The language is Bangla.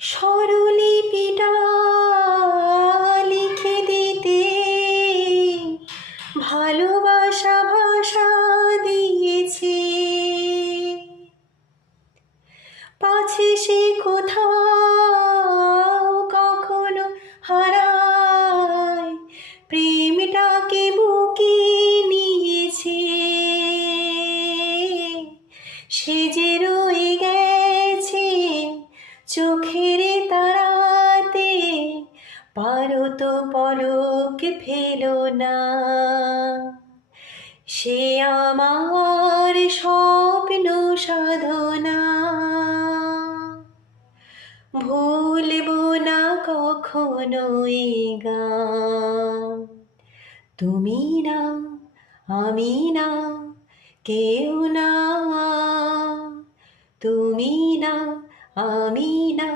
স্বরলিপিটা লিখে দিতে ভালোবাসা ভাষা দিয়েছে, পাছে সে কোথাও কখনো হারায়, প্রেমটাকে বুকে নিয়েছে। সে যে রয়ে গেছে চোখের তারাতে, পারো তো পলক ফেলো না। সে আমার স্বপ্ন সাধনা, ভুলবো না কখনো এ গান। তুমি না, আমি না, কেউ না, তুমি না, আমি না,